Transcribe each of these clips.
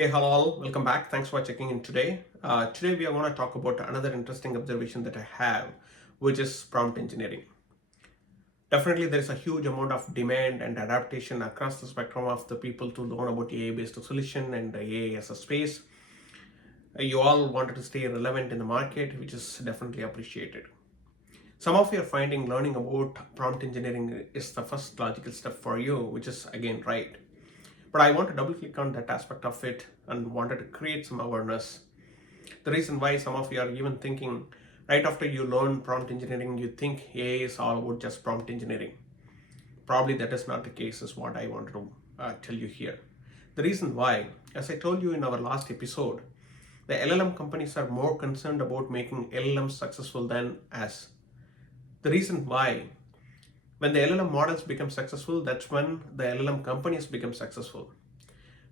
Hey, hello all. Welcome back. Thanks for checking in today. Today we are going to talk about another interesting observation that I have, which is prompt engineering. Definitely, there is a huge amount of demand and adaptation across the spectrum of the people to learn about AI-based solution and AI as a space. You all wanted to stay relevant in the market, which is definitely appreciated. Some of you are finding learning about prompt engineering is the first logical step for you, which is again right. But I want to double click on that aspect of it and wanted to create some awareness. The reason why some of you are even thinking right after you learn prompt engineering, you think AI is all about just prompt engineering. Probably that is not the case, is what I wanted to tell you here. The reason why, as I told you in our last episode, the LLM companies are more concerned about making LLMs successful than us. The reason why, when the LLM models become successful, that's when the LLM companies become successful.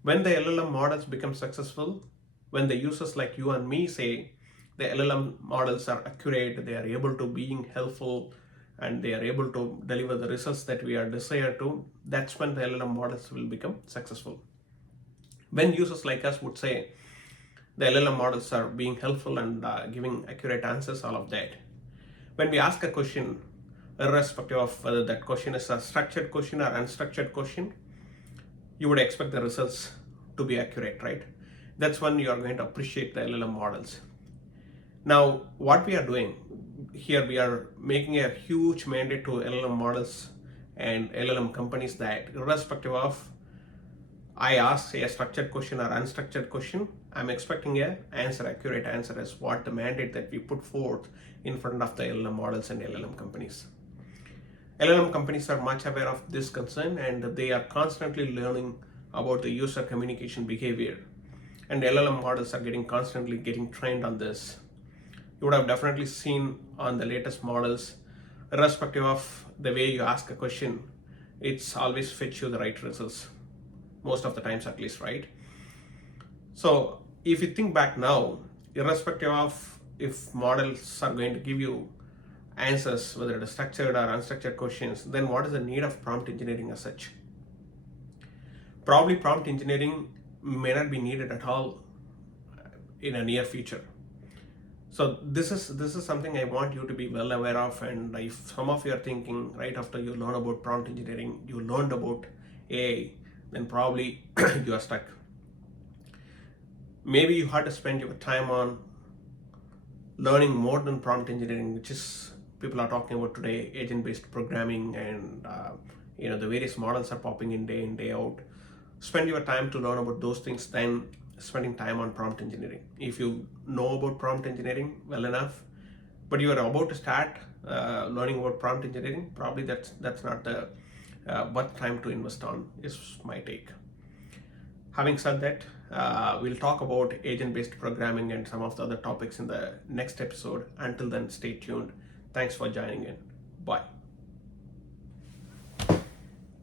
When the LLM models become successful, when the users like you and me say the LLM models are accurate, they are able to being helpful, and they are able to deliver the results that we are desired to, that's when the LLM models will become successful. When users like us would say the LLM models are being helpful and giving accurate answers, all of that. When we ask a question, irrespective of whether that question is a structured question or unstructured question, you would expect the results to be accurate, right? That's when you are going to appreciate the LLM models. Now, what we are doing here, we are making a huge mandate to LLM models and LLM companies that irrespective of I ask say a structured question or unstructured question, I'm expecting a accurate answer is what the mandate that we put forth in front of the LLM models and LLM companies. LLM companies are much aware of this concern and they are constantly learning about the user communication behavior. And LLM models are constantly getting trained on this. You would have definitely seen on the latest models, irrespective of the way you ask a question, it's always fetch you the right results. Most of the times at least, right? So if you think back now, irrespective of if models are going to give you answers, whether it is structured or unstructured questions, then what is the need of prompt engineering as such? Probably prompt engineering may not be needed at all in a near future. So this is something I want you to be well aware of. And if some of you are thinking right after you learn about prompt engineering, you learned about AI, then probably you are stuck. Maybe you had to spend your time on learning more than prompt engineering, which is people are talking about today, agent-based programming, and the various models are popping in day out. Spend your time to learn about those things, then spending time on prompt engineering. If you know about prompt engineering well enough, but you are about to start learning about prompt engineering, probably that's not the worth time to invest on, is my take. Having said that, we'll talk about agent-based programming and some of the other topics in the next episode. Until then, stay tuned. Thanks for joining in. Bye.